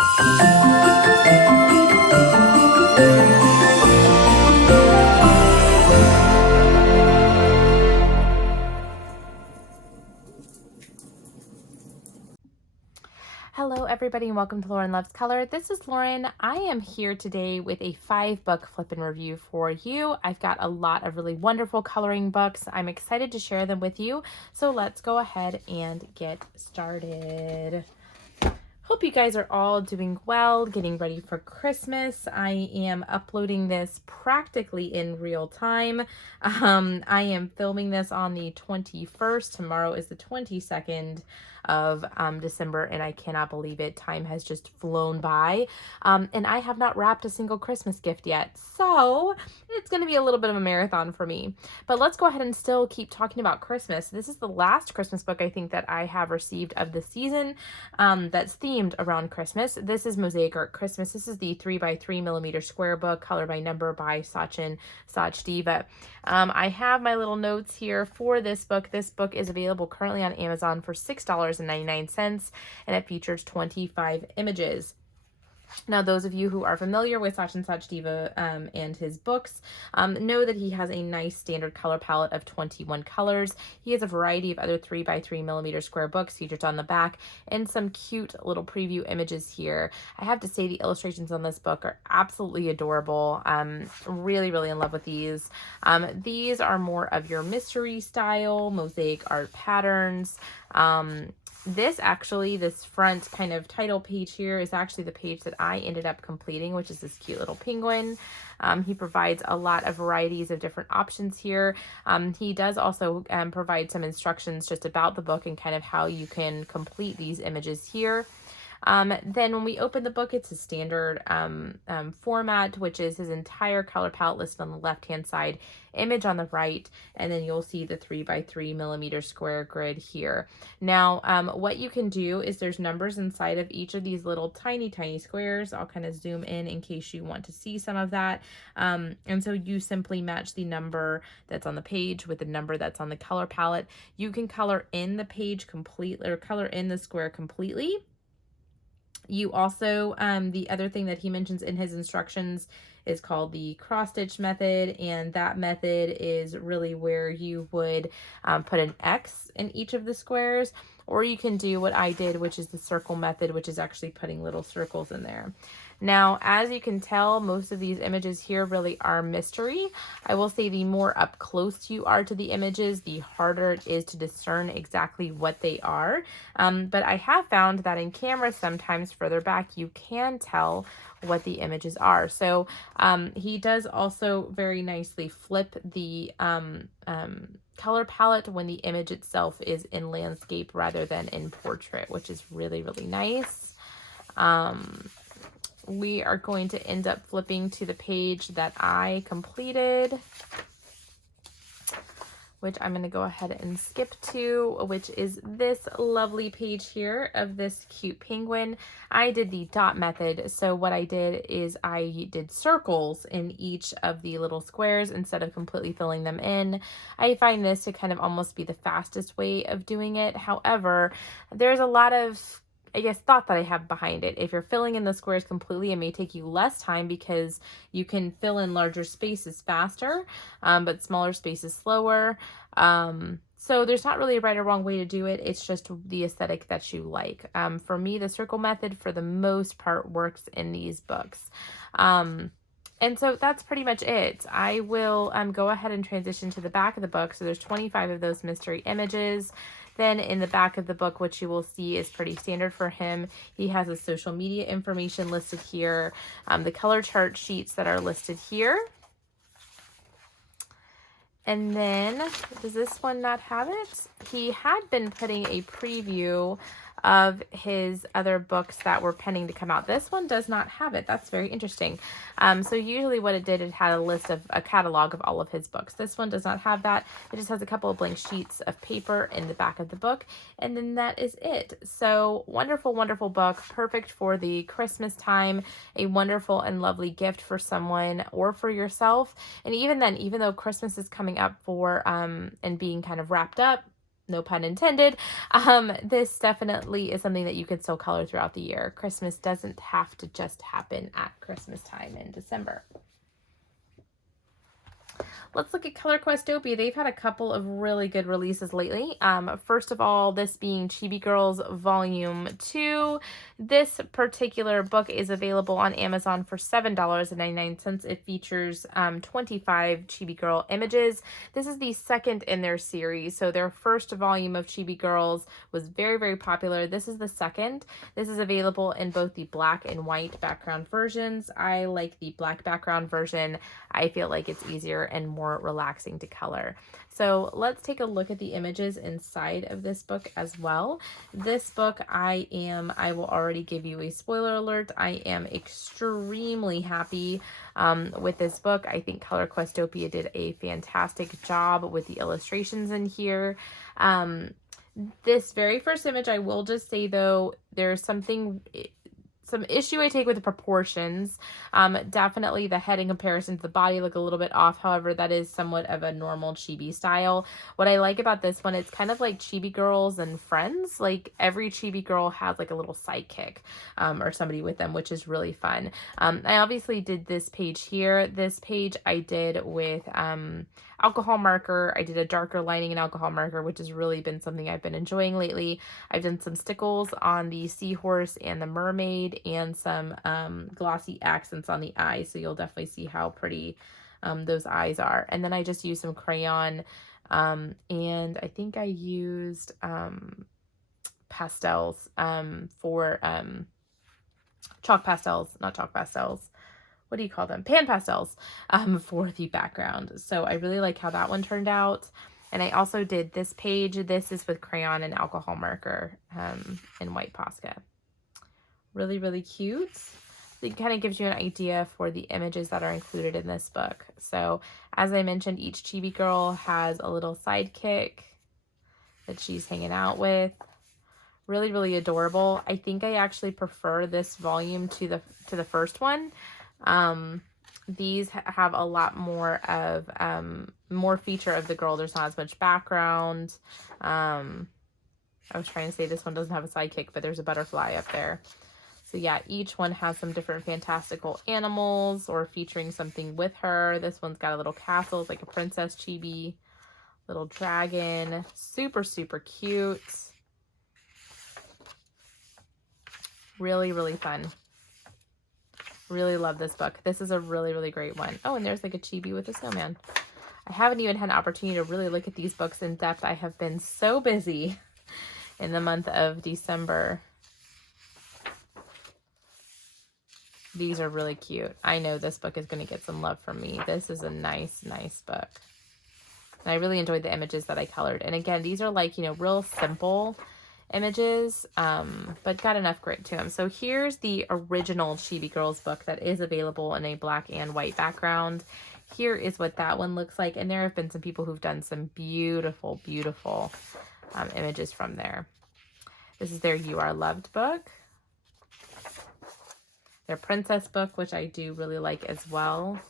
Hello everybody and welcome to Lauren Loves Color. This is Lauren. I am here today with a 5-book flip and review for you. I've got a lot of really wonderful coloring books. I'm excited to share them with you. So let's go ahead and get started. Hope you guys are all doing well, getting ready for Christmas. I am uploading this practically in real time. I am filming this on the 21st. Tomorrow is the 22nd of December, and I cannot believe it. Time has just flown by, and I have not wrapped a single Christmas gift yet. So it's going to be a little bit of a marathon for me. But let's go ahead and still keep talking about Christmas. This is the last Christmas book I think that I have received of the season that's themed around Christmas. This is Mosaic Christmas. This is the 3x3mm square book, color by number by Sachin, Sachdeva. I have my little notes here for this book. This book is available currently on Amazon for $6.99, and it features 25 images. Now, those of you who are familiar with Sachin Sachdeva and his books know that he has a nice standard color palette of 21 colors. He has a variety of other 3x3mm square books featured on the back and some cute little preview images here. I have to say the illustrations on this book are absolutely adorable. Really, really in love with these. These are more of your mystery style, mosaic art patterns. This front kind of title page here is actually the page that I ended up completing, which is this cute little penguin. He provides a lot of varieties of different options here. He does also provide some instructions just about the book and kind of how you can complete these images here. Then when we open the book, it's a standard format, which is his entire color palette listed on the left-hand side, image on the right, and then you'll see the 3x3mm square grid here. Now, what you can do is there's numbers inside of each of these little tiny squares. I'll kind of zoom in case you want to see some of that. And so you simply match the number that's on the page with the number that's on the color palette. You can color in the page completely or color in the square completely. You also, the other thing that he mentions in his instructions is called the cross stitch method, and that method is really where you would put an X in each of the squares, or you can do what I did, which is the circle method, which is actually putting little circles in there. Now, as you can tell, most of these images here really are mystery. I will say the more up close you are to the images, the harder it is to discern exactly what they are. But I have found that in camera, sometimes further back, you can tell what the images are. So he does also very nicely flip the color palette when the image itself is in landscape rather than in portrait, which is really, really nice. We are going to end up flipping to the page that I completed, which I'm going to go ahead and skip to, which is this lovely page here of this cute penguin. I did the dot method. So what I did is I did circles in each of the little squares instead of completely filling them in. I find this to kind of almost be the fastest way of doing it. However, there's a lot of thought that I have behind it. If you're filling in the squares completely, it may take you less time because you can fill in larger spaces faster, but smaller spaces slower. So there's not really a right or wrong way to do it. It's just the aesthetic that you like. For me, the circle method, for the most part, works in these books. And so that's pretty much it. I will go ahead and transition to the back of the book. So there's 25 of those mystery images. Then in the back of the book, which you will see is pretty standard for him, he has his social media information listed here, the color chart sheets that are listed here. And then, does this one not have it? He had been putting a preview of his other books that were pending to come out. This one does not have it. That's very interesting. So usually what it did, it had a list of a catalog of all of his books. This one does not have that. It just has a couple of blank sheets of paper in the back of the book, and then that is it. So wonderful, wonderful book, perfect for the Christmas time, a wonderful and lovely gift for someone or for yourself. And even then, even though Christmas is coming up for and being kind of wrapped up, no pun intended. This definitely is something that you can still color throughout the year. Christmas doesn't have to just happen at Christmas time in December. Let's look at Color Questopia. They've had a couple of really good releases lately. First of all, this being Chibi Girls Volume 2. This particular book is available on Amazon for $7.99. It features 25 Chibi Girl images. This is the second in their series. So their first volume of Chibi Girls was very, very popular. This is the second. This is available in both the black and white background versions. I like the black background version. I feel like it's easier and more relaxing to color. So let's take a look at the images inside of this book as well. This book, I will already give you a spoiler alert. I am extremely happy with this book. I think Color Questopia did a fantastic job with the illustrations in here. This very first image, I will just say though, there's some issue I take with the proportions. Definitely the head in comparison to the body look a little bit off. However, that is somewhat of a normal Chibi style. What I like about this one, it's kind of like Chibi Girls and Friends. Like every Chibi Girl has like a little sidekick or somebody with them, which is really fun. I obviously did this page here. This page I did with alcohol marker. I did a darker lining and alcohol marker, which has really been something I've been enjoying lately. I've done some stickles on the seahorse and the mermaid and some glossy accents on the eyes. So you'll definitely see how pretty those eyes are. And then I just used some crayon and I think I used pastels for chalk pastels, not chalk pastels. What do you call them? Pan pastels for the background. So I really like how that one turned out. And I also did this page. This is with crayon and alcohol marker in white Posca. Really, really cute. It kind of gives you an idea for the images that are included in this book. So as I mentioned, each Chibi Girl has a little sidekick that she's hanging out with. Really, really adorable. I think I actually prefer this volume to the first one. These have a lot more of more feature of the girl. There's not as much background. I was trying to say this one doesn't have a sidekick, but there's a butterfly up there. So yeah, each one has some different fantastical animals or featuring something with her. This one's got a little castle. It's like a princess chibi, little dragon. Super, super cute. Really, really fun. Really love this book. This is a really, really great one. Oh, and there's like a chibi with a snowman. I haven't even had an opportunity to really look at these books in depth. I have been so busy in the month of December. These are really cute. I know this book is going to get some love from me. This is a nice, nice book. And I really enjoyed the images that I colored. And again, these are like, you know, real simple images, but got enough grit to them. So here's the original Chibi Girls book that is available in a black and white background. Here is what that one looks like. And there have been some people who've done some beautiful, beautiful images from there. This is their You Are Loved book. Their Princess book, which I do really like as well,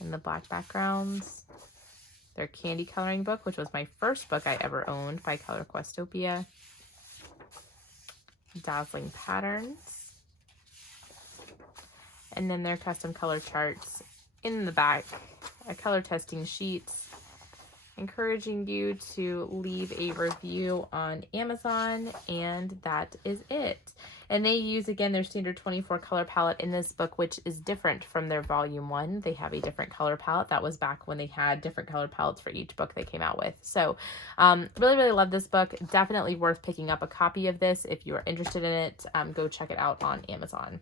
in the black backgrounds. Their Candy Coloring book, which was my first book I ever owned by Color Questopia. Dazzling Patterns. And then their custom color charts in the back, a color testing sheet, encouraging you to leave a review on Amazon, and that is it. And they use, again, their standard 24 color palette in this book, which is different from their volume 1. They have a different color palette. That was back when they had different color palettes for each book they came out with. So really, really love this book. Definitely worth picking up a copy of this. If you are interested in it, go check it out on Amazon.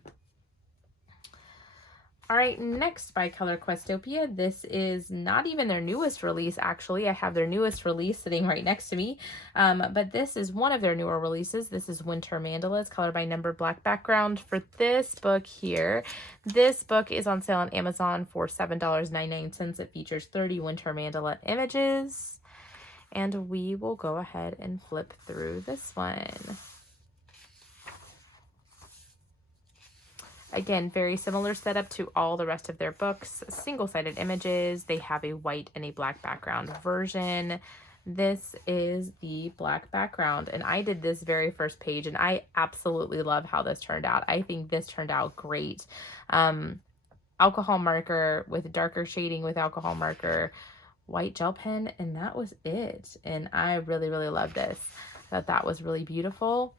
All right, next by Color Questopia. This is not even their newest release, actually. I have their newest release sitting right next to me, but this is one of their newer releases. This is Winter Mandalas, color by number, black background. For this book here, this book is on sale on Amazon for $7.99. It features 30 Winter Mandala images, and we will go ahead and flip through this one. Again, very similar setup to all the rest of their books. Single-sided images. They have a white and a black background version. This is the black background, and I did this very first page, and I absolutely love how this turned out. I think this turned out great. Alcohol marker with darker shading with alcohol marker, white gel pen, and that was it. And I really, really love this. That was really beautiful.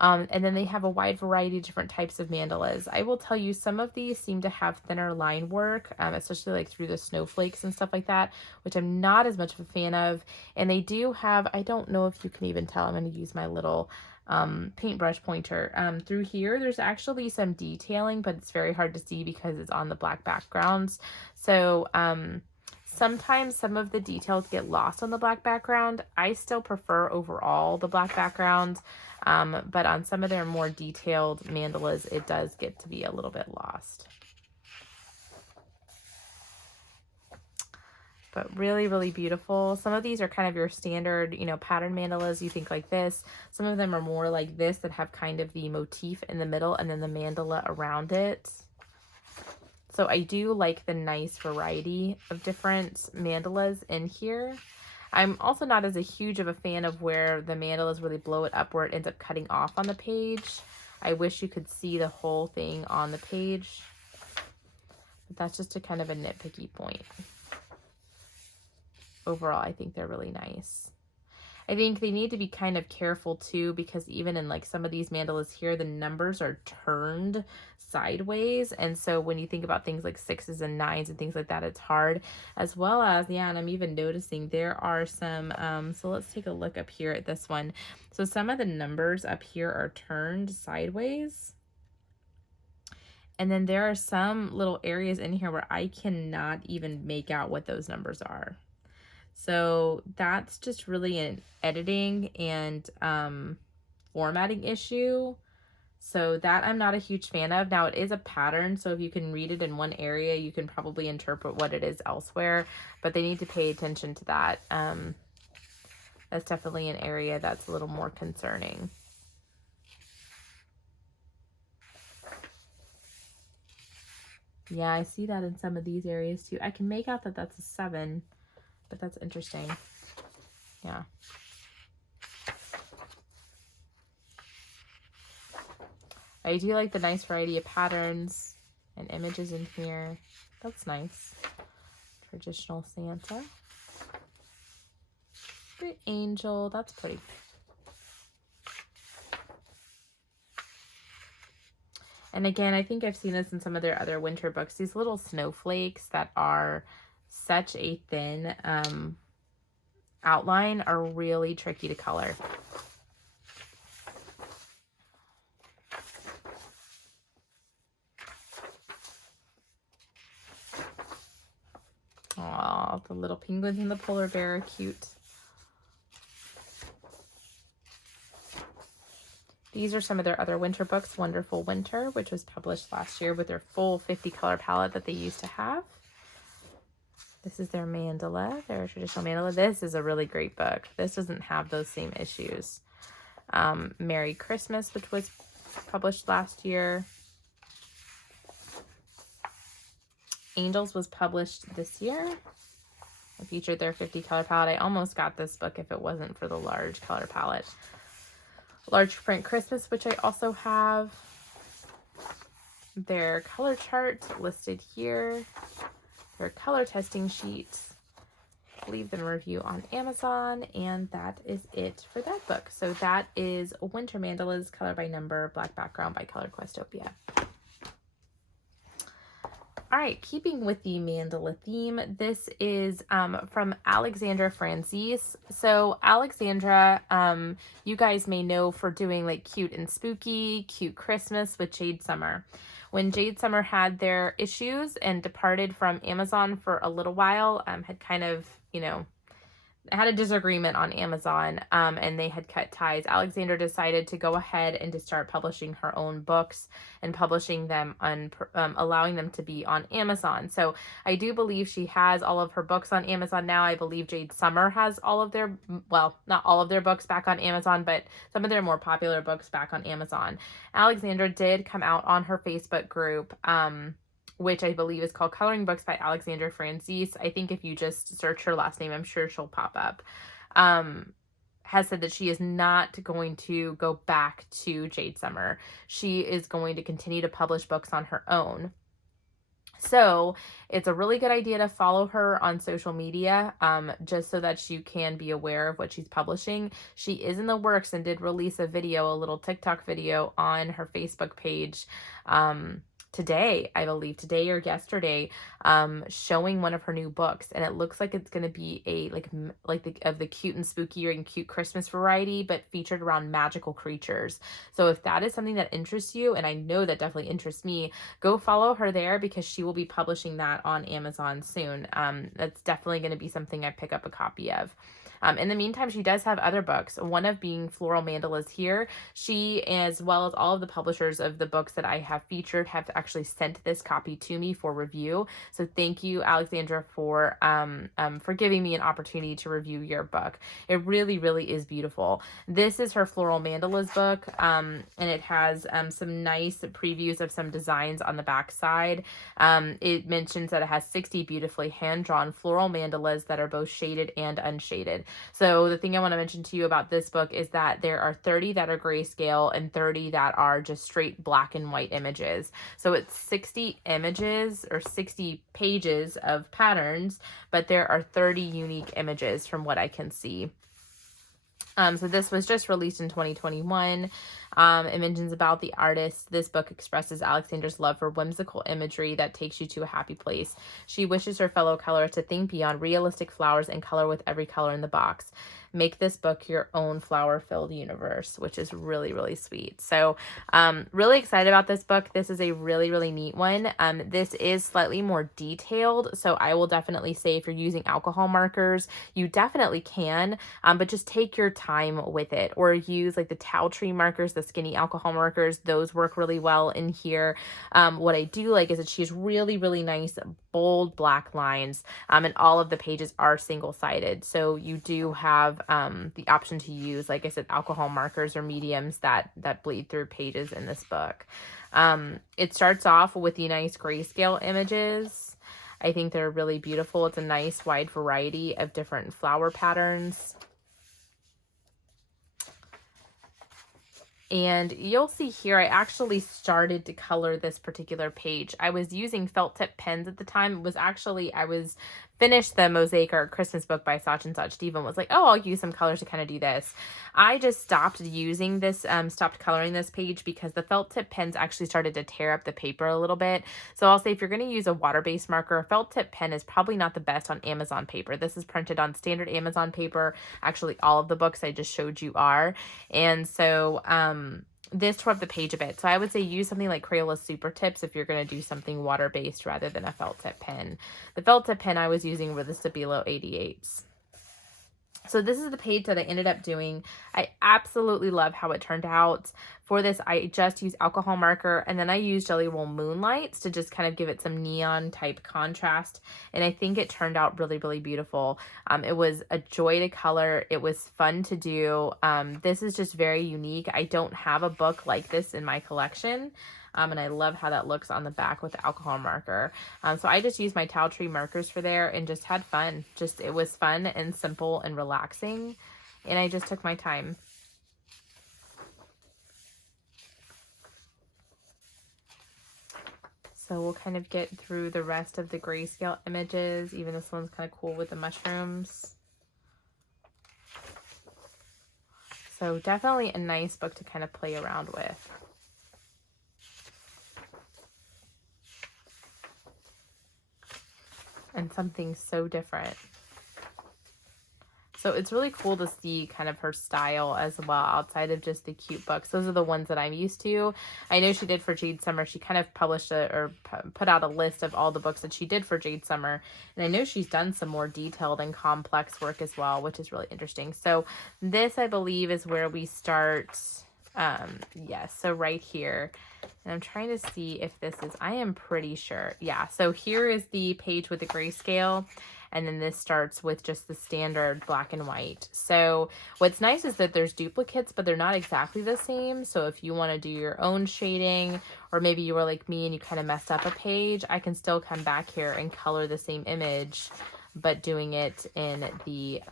And then they have a wide variety of different types of mandalas. I will tell you, some of these seem to have thinner line work, especially like through the snowflakes and stuff like that, which I'm not as much of a fan of. And they do have, I don't know if you can even tell, I'm going to use my little paintbrush pointer. Through here, there's actually some detailing, but it's very hard to see because it's on the black backgrounds. So, sometimes some of the details get lost on the black background. I still prefer overall the black background, but on some of their more detailed mandalas, it does get to be a little bit lost. But really, really beautiful. Some of these are kind of your standard, you know, pattern mandalas. You think like this. Some of them are more like this that have kind of the motif in the middle and then the mandala around it. So I do like the nice variety of different mandalas in here. I'm also not as a huge of a fan of where the mandalas really blow it up where it ends up cutting off on the page. I wish you could see the whole thing on the page. But that's just a kind of a nitpicky point. Overall, I think they're really nice. I think they need to be kind of careful too, because even in like some of these mandalas here, the numbers are turned sideways. And so when you think about things like 6s and 9s and things like that, it's hard. As well as, yeah, and I'm even noticing there are some, so let's take a look up here at this one. So some of the numbers up here are turned sideways. And then there are some little areas in here where I cannot even make out what those numbers are. So that's just really an editing and formatting issue. So that I'm not a huge fan of. Now it is a pattern, so if you can read it in one area, you can probably interpret what it is elsewhere, but they need to pay attention to that. That's definitely an area that's a little more concerning. Yeah, I see that in some of these areas too. I can make out that that's a 7. But that's interesting. Yeah. I do like the nice variety of patterns and images in here. That's nice. Traditional Santa. Great angel. That's pretty. And again, I think I've seen this in some of their other winter books. These little snowflakes that are such a thin outline are really tricky to color. Oh, the little penguins and the polar bear are cute. These are some of their other winter books. Wonderful Winter, which was published last year with their full 50 color palette that they used to have. This is their mandala, their traditional mandala. This is a really great book. This doesn't have those same issues. Merry Christmas, which was published last year. Angels was published this year. It featured their 50 color palette. I almost got this book if it wasn't for the large color palette. Large Print Christmas, which I also have. Their color chart listed here. Their color testing sheets. Leave them a review on Amazon, and that is it for that book. So that is Winter Mandalas, color by number, black background by Color Questopia. All right, keeping with the mandala theme, this is from Alexandra Franzese. So Alexandra, you guys may know for doing like cute and spooky, cute Christmas with Jade Summer. When Jade Summer had their issues and departed from Amazon for a little while, had kind of, you know, had a disagreement on Amazon, and they had cut ties. Alexandra decided to go ahead and to start publishing her own books and publishing them on, allowing them to be on Amazon. So I do believe she has all of her books on Amazon now. I believe Jade Summer has all of their, well, not all of their books back on Amazon, but some of their more popular books back on Amazon. Alexandra did come out on her Facebook group, which I believe is called Coloring Books by Alexandra Franzese. I think if you just search her last name, I'm sure she'll pop up. has said that she is not going to go back to Jade Summer. She is going to continue to publish books on her own. So it's a really good idea to follow her on social media, just so that you can be aware of what she's publishing. She is in the works and did release a video, a little TikTok video on her Facebook page, today, I believe, today or yesterday, showing one of her new books, and it looks like it's going to be a of the cute and spooky and cute Christmas variety, but featured around magical creatures. So if that is something that interests you, and I know that definitely interests me, go follow her there, because she will be publishing that on Amazon soon. That's definitely going to be something I pick up a copy of. In the meantime, she does have other books, one of being Floral Mandalas here. She, as well as all of the publishers of the books that I have featured, have actually sent this copy to me for review. So thank you, Alexandra, for giving me an opportunity to review your book. It really, really is beautiful. This is her Floral Mandalas book, and it has some nice previews of some designs on the back side. It mentions that it has 60 beautifully hand-drawn floral mandalas that are both shaded and unshaded. So the thing I want to mention to you about this book is that there are 30 that are grayscale and 30 that are just straight black and white images. So it's 60 images or 60 pages of patterns, but there are 30 unique images from what I can see. So this was just released in 2021. It mentions about the artist. This book expresses Alexandra's love for whimsical imagery that takes you to a happy place. She wishes her fellow colorists to think beyond realistic flowers and color with every color in the box. Make this book your own flower-filled universe, which is really, really sweet. So really excited about this book. This is a really, really neat one. This is slightly more detailed, so I will definitely say if you're using alcohol markers, you definitely can, but just take your time with it, or use like the towel tree markers, the skinny alcohol markers. Those work really well in here. What I do like is that she has really, really nice bold black lines, and all of the pages are single-sided, so you do have the option to use, like I said, alcohol markers or mediums that bleed through pages in this book. It starts off with the nice grayscale images. I think they're really beautiful. It's a nice wide variety of different flower patterns. And you'll see here, I actually started to color this particular page. I was using felt tip pens at the time. It was actually, I was finished the Mosaic Christmas book by Sachin, Sachdeva, and was like, oh, I'll use some colors to kind of do this. I just stopped using this, stopped coloring this page because the felt tip pens actually started to tear up the paper a little bit. So I'll say if you're going to use a water-based marker, a felt tip pen is probably not the best on Amazon paper. This is printed on standard Amazon paper. Actually, all of the books I just showed you are. And so, this tore up the page a bit. So I would say use something like Crayola Super Tips if you're going to do something water-based rather than a felt tip pen. The felt tip pen I was using were the Stabilo 88s. So this is the page that I ended up doing. I absolutely love how it turned out. For this, I just used alcohol marker, and then I used Jelly Roll Moonlights to just kind of give it some neon type contrast. And I think it turned out really, really beautiful. It was a joy to color. It was fun to do. This is just very unique. I don't have a book like this in my collection. And I love how that looks on the back with the alcohol marker. So I just used my towel tree markers for there and just had fun. It was fun and simple and relaxing. And I just took my time. So we'll kind of get through the rest of the grayscale images. Even this one's kind of cool with the mushrooms. So definitely a nice book to kind of play around with. And something so different. So it's really cool to see kind of her style as well outside of just the cute books. Those are the ones that I'm used to. I know she did for Jade Summer. She kind of published put out a list of all the books that she did for Jade Summer. And I know she's done some more detailed and complex work as well, which is really interesting. So this, I believe, is where we start. Yes, so right here. And I'm trying to see if this is, I am pretty sure. Yeah, so here is the page with the grayscale. And then this starts with just the standard black and white. So what's nice is that there's duplicates, but they're not exactly the same. So if you want to do your own shading, or maybe you were like me and you kind of messed up a page, I can still come back here and color the same image, but doing it in the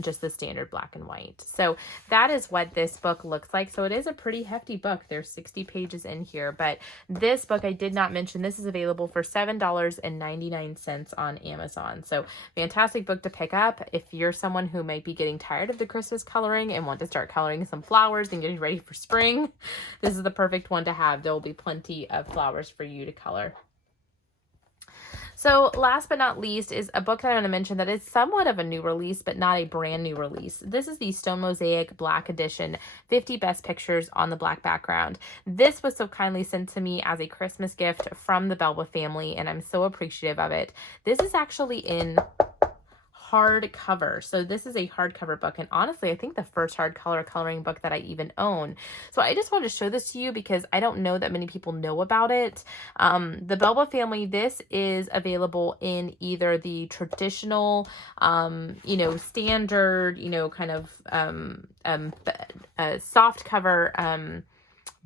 just the standard black and white. So that is what this book looks like. So it is a pretty hefty book. There's 60 pages in here, but this book, I did not mention, this is available for $7.99 on Amazon. So fantastic book to pick up if you're someone who might be getting tired of the Christmas coloring and want to start coloring some flowers and getting ready for spring. This is the perfect one to have. There will be plenty of flowers for you to color. So last but not least is a book that I'm going to mention that is somewhat of a new release, but not a brand new release. This is the Stone Mosaic Black Edition, 50 Best Pictures on the Black Background. This was so kindly sent to me as a Christmas gift from the Belba family, and I'm so appreciative of it. This is actually in hardcover. So this is a hardcover book, and honestly, I think the first hardcover coloring book that I even own. So I just wanted to show this to you because I don't know that many people know about it. The Belba family, this is available in either the traditional, standard, kind of soft cover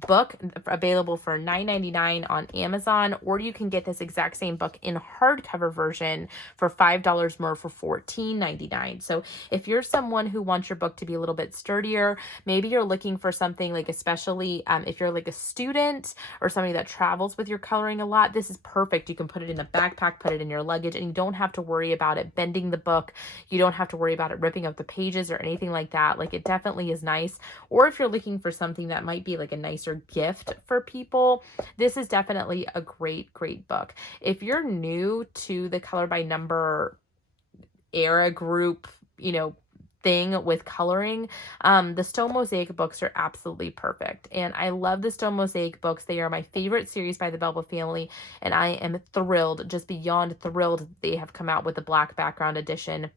book available for $9.99 on Amazon, or you can get this exact same book in hardcover version for $5 more for $14.99. So if you're someone who wants your book to be a little bit sturdier, maybe you're looking for something like, especially if you're like a student or somebody that travels with your coloring a lot, this is perfect. You can put it in a backpack, put it in your luggage, and you don't have to worry about it bending the book. You don't have to worry about it ripping up the pages or anything like that. Like, it definitely is nice. Or if you're looking for something that might be like a nicer gift for people, this is definitely a great book. If you're new to the color by number era group, thing with coloring, the Stone Mosaic books are absolutely perfect. And I love the Stone Mosaic books. They are my favorite series by the Belba family, and I am thrilled, just beyond thrilled, that they have come out with the black background edition.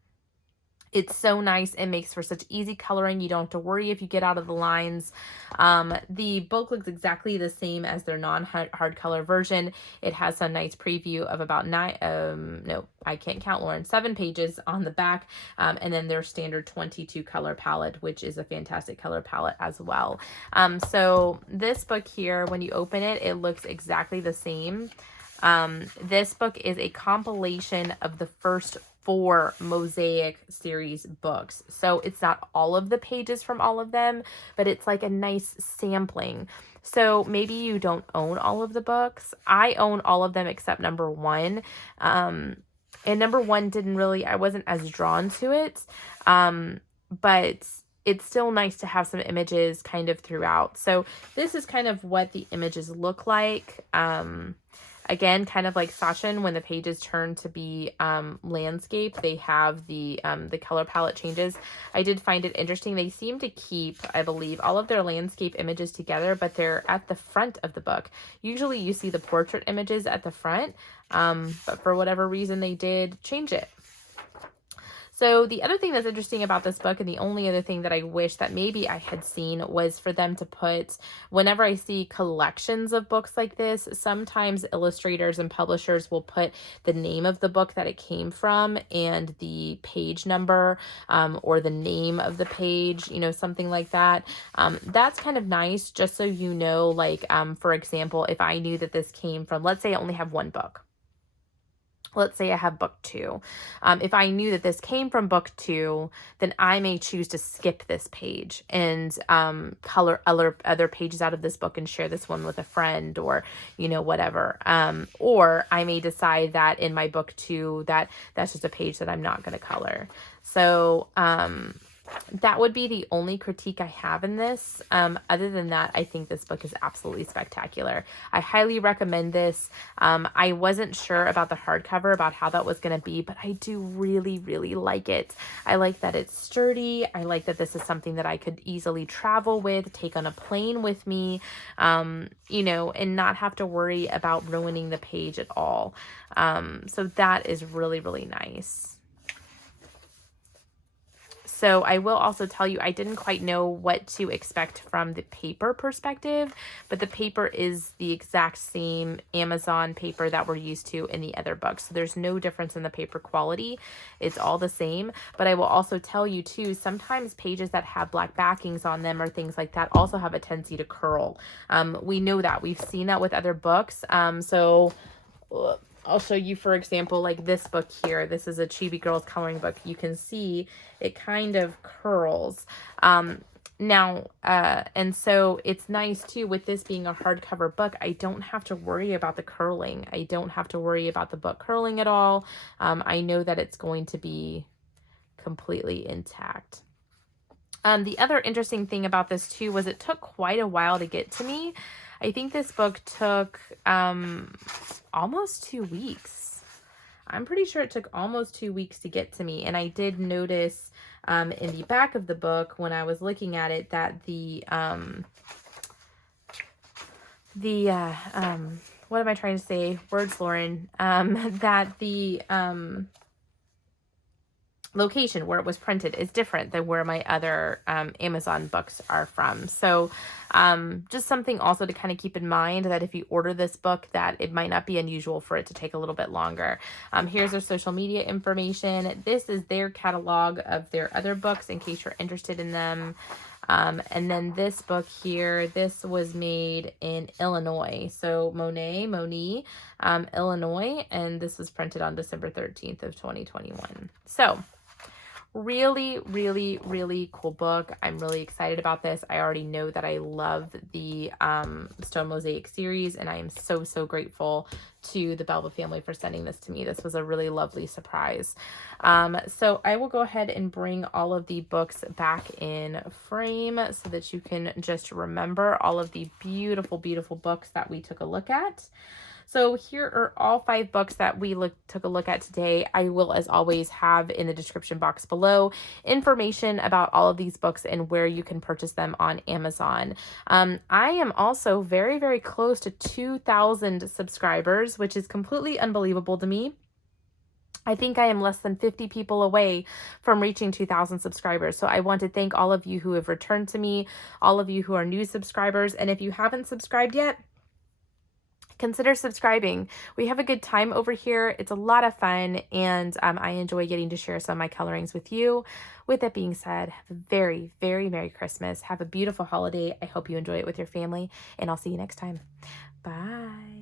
It's so nice. It makes for such easy coloring. You don't have to worry if you get out of the lines. The book looks exactly the same as their non-hard color version. It has some nice preview of about 7 pages on the back. And then their standard 22 color palette, which is a fantastic color palette as well. So this book here, when you open it, it looks exactly the same. This book is a compilation of the first 4 Mosaic series books. So it's not all of the pages from all of them, but it's like a nice sampling. So maybe you don't own all of the books. I own all of them except number 1. And number 1 I wasn't as drawn to it. But it's still nice to have some images kind of throughout. So this is kind of what the images look like. Again, kind of like Sachin, when the pages turn to be landscape, they have the color palette changes. I did find it interesting. They seem to keep, I believe, all of their landscape images together, but they're at the front of the book. Usually you see the portrait images at the front, but for whatever reason they did change it. So the other thing that's interesting about this book, and the only other thing that I wish that maybe I had seen, was for them to put, whenever I see collections of books like this, sometimes illustrators and publishers will put the name of the book that it came from and the page number, or the name of the page, something like that. That's kind of nice, just so you know, like, for example, if I knew that this came from, let's say I only have one book. Let's say I have book 2. If I knew that this came from book 2, then I may choose to skip this page and color other pages out of this book and share this one with a friend, or, whatever. Or I may decide that in my book 2, that's just a page that I'm not going to color. So, that would be the only critique I have in this. Other than that, I think this book is absolutely spectacular. I highly recommend this. I wasn't sure about the hardcover, about how that was going to be, but I do really, really like it. I like that it's sturdy. I like that this is something that I could easily travel with, take on a plane with me, and not have to worry about ruining the page at all. So that is really, really nice. So I will also tell you, I didn't quite know what to expect from the paper perspective, but the paper is the exact same Amazon paper that we're used to in the other books. So there's no difference in the paper quality. It's all the same. But I will also tell you too, sometimes pages that have black backings on them or things like that also have a tendency to curl. We know that. We've seen that with other books. So I'll show you, for example, like this book here. This is a Chibi Girls coloring book. You can see it kind of curls. And so it's nice too, with this being a hardcover book, I don't have to worry about the curling. I don't have to worry about the book curling at all. I know that it's going to be completely intact. The other interesting thing about this too was it took quite a while to get to me. I think this book took almost 2 weeks. I'm pretty sure it took almost 2 weeks to get to me. And I did notice in the back of the book when I was looking at it that what am I trying to say? Words, Lauren. That the location where it was printed is different than where my other Amazon books are from. So just something also to kind of keep in mind, that if you order this book, that it might not be unusual for it to take a little bit longer. Here's their social media information. This is their catalog of their other books in case you're interested in them. And then this book here, this was made in Illinois. So Moni, Illinois, and this was printed on December 13th of 2021. So really, really, really cool book. I'm really excited about this. I already know that I love the Stone Mosaic series, and I am so, so grateful to the Belba family for sending this to me. This was a really lovely surprise. So I will go ahead and bring all of the books back in frame so that you can just remember all of the beautiful, beautiful books that we took a look at. So here are all 5 books that we took a look at today. I will, as always, have in the description box below information about all of these books and where you can purchase them on Amazon. I am also very, very close to 2,000 subscribers, which is completely unbelievable to me. I think I am less than 50 people away from reaching 2,000 subscribers. So I want to thank all of you who have returned to me, all of you who are new subscribers. And if you haven't subscribed yet, consider subscribing. We have a good time over here. It's a lot of fun, and I enjoy getting to share some of my colorings with you. With that being said, have a very, very Merry Christmas. Have a beautiful holiday. I hope you enjoy it with your family, and I'll see you next time. Bye.